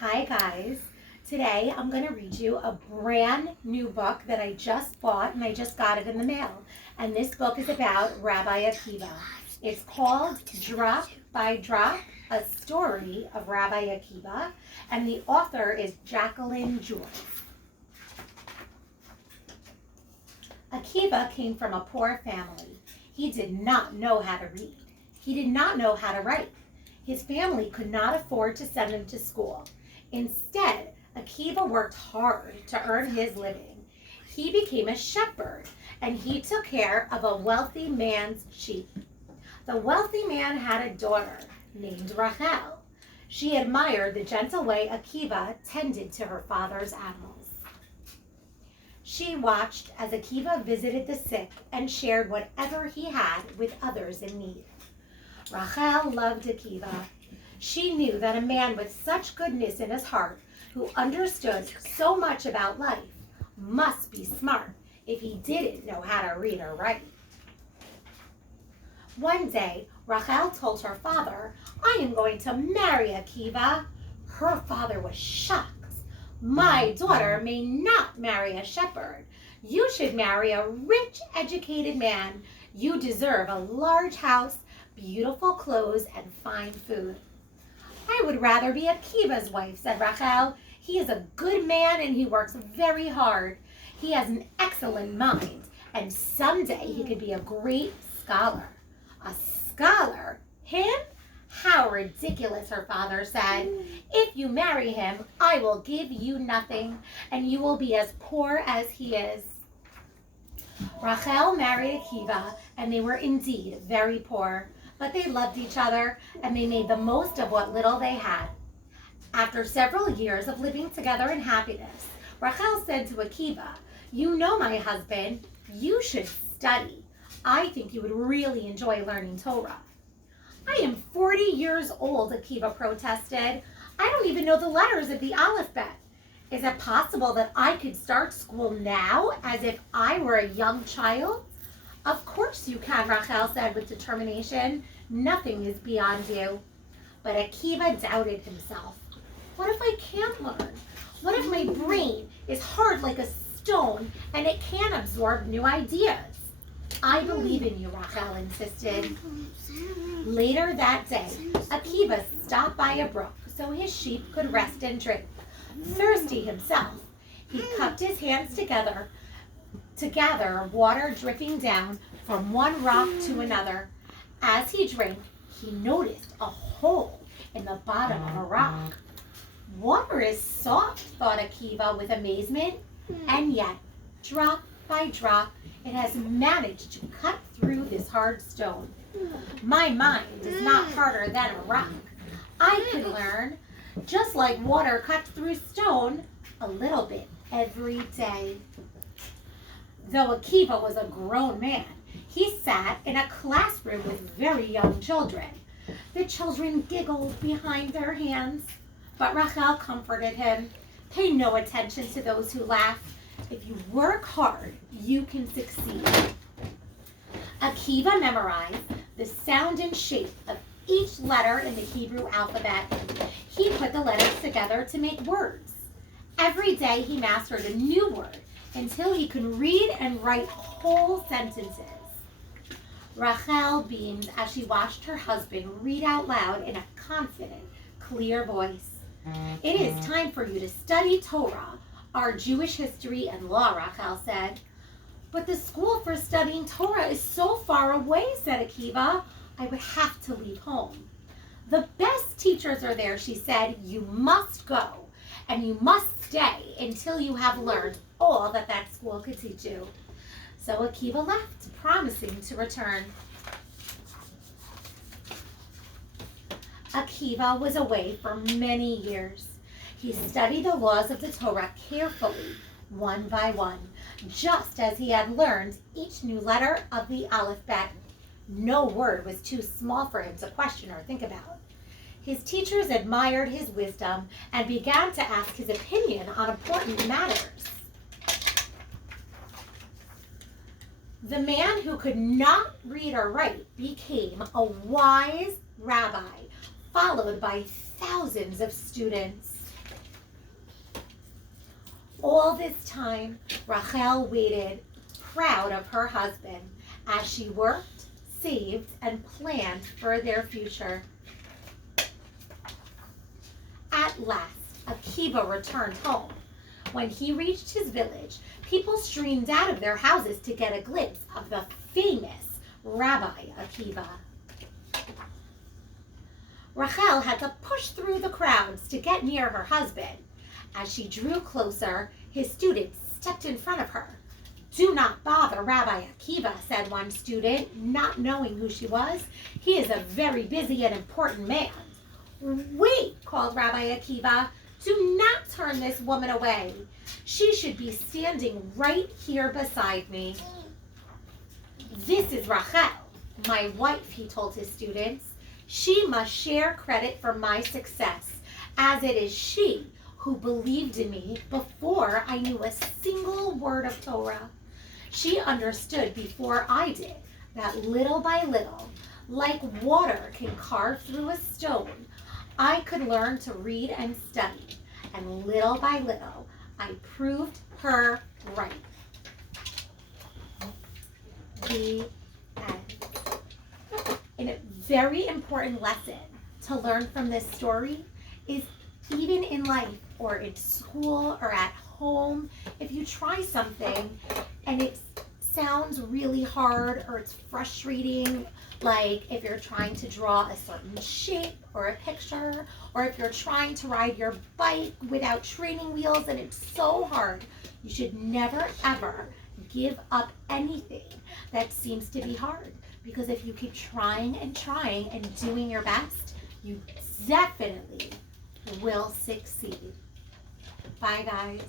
Hi guys. Today I'm going to read you a brand new book that I just bought and I just got it in the mail. And this book is about Rabbi Akiva. It's called Drop by Drop, a story of Rabbi Akiva, and the author is Jacqueline Joy. Akiva came from a poor family. He did not know how to read. He did not know how to write. His family could not afford to send him to school. Instead, Akiva worked hard to earn his living. He became a shepherd, and he took care of a wealthy man's sheep. The wealthy man had a daughter named Rachel. She admired the gentle way Akiva tended to her father's animals. She watched as Akiva visited the sick and shared whatever he had with others in need. Rachel loved Akiva. She knew that a man with such goodness in his heart, who understood so much about life, must be smart if he didn't know how to read or write. One day, Rachel told her father, "I am going to marry Akiva." Her father was shocked. "My daughter may not marry a shepherd. You should marry a rich, educated man. You deserve a large house, beautiful clothes, and fine food." "I would rather be Akiva's wife," said Rachel. "He is a good man and he works very hard. He has an excellent mind, and someday he could be a great scholar." "A scholar? Him? How ridiculous," her father said. "If you marry him, I will give you nothing, and you will be as poor as he is." Rachel married Akiva, and they were indeed very poor, but they loved each other, and they made the most of what little they had. After several years of living together in happiness, Rachel said to Akiva, "You know, my husband, you should study. I think you would really enjoy learning Torah." "I am 40 years old," Akiva protested. "I don't even know the letters of the alphabet. Is it possible that I could start school now as if I were a young child?" "Of course you can," Rachel said with determination. "Nothing is beyond you." But Akiva doubted himself. "What if I can't learn? What if my brain is hard like a stone and it can't absorb new ideas?" "I believe in you," Rachel insisted. Later that day, Akiva stopped by a brook so his sheep could rest and drink. Thirsty himself, he cupped his hands together to gather water dripping down from one rock to another. As he drank, he noticed a hole in the bottom of a rock. "Water is soft," thought Akiva with amazement, and yet, drop by drop, it has managed to cut through this hard stone. "My mind is not harder than a rock. I can learn, just like water cuts through stone, a little bit every day." Though Akiva was a grown man, he sat in a classroom with very young children. The children giggled behind their hands, but Rachel comforted him. "Pay no attention to those who laugh. If you work hard, you can succeed." Akiva memorized the sound and shape of each letter in the Hebrew alphabet. He put the letters together to make words. Every day he mastered a new word until he could read and write whole sentences. Rachel beamed as she watched her husband read out loud in a confident, clear voice. "It is time for you to study Torah, our Jewish history and law," Rachel said. "But the school for studying Torah is so far away," said Akiva. "I would have to leave home." "The best teachers are there," she said. "You must go, and you must stay until you have learned all that school could teach you." So Akiva left, promising to return. Akiva was away for many years. He studied the laws of the Torah carefully, one by one, just as he had learned each new letter of the alphabet. No word was too small for him to question or think about. His teachers admired his wisdom and began to ask his opinion on important matters. The man who could not read or write became a wise rabbi, followed by thousands of students. All this time, Rachel waited, proud of her husband, as she worked, saved, and planned for their future. At last, Akiva returned home. When he reached his village, people streamed out of their houses to get a glimpse of the famous Rabbi Akiva. Rachel had to push through the crowds to get near her husband. As she drew closer, his students stepped in front of her. "Do not bother Rabbi Akiva," said one student, not knowing who she was. "He is a very busy and important man." "Wait," called Rabbi Akiva. "Do not turn this woman away. She should be standing right here beside me." "This is Rachel, my wife," he told his students. "She must share credit for my success, as it is she who believed in me before I knew a single word of Torah. She understood before I did that little by little, like water can carve through a stone, I could learn to read and study, and little by little, I proved her right." The end. A very important lesson to learn from this story is, even in life or in school or at home, if you try something and it sounds really hard or it's frustrating, like if you're trying to draw a certain shape or a picture, or if you're trying to ride your bike without training wheels and it's so hard, you should never ever give up anything that seems to be hard. Because if you keep trying and doing your best, you definitely will succeed. Bye, guys.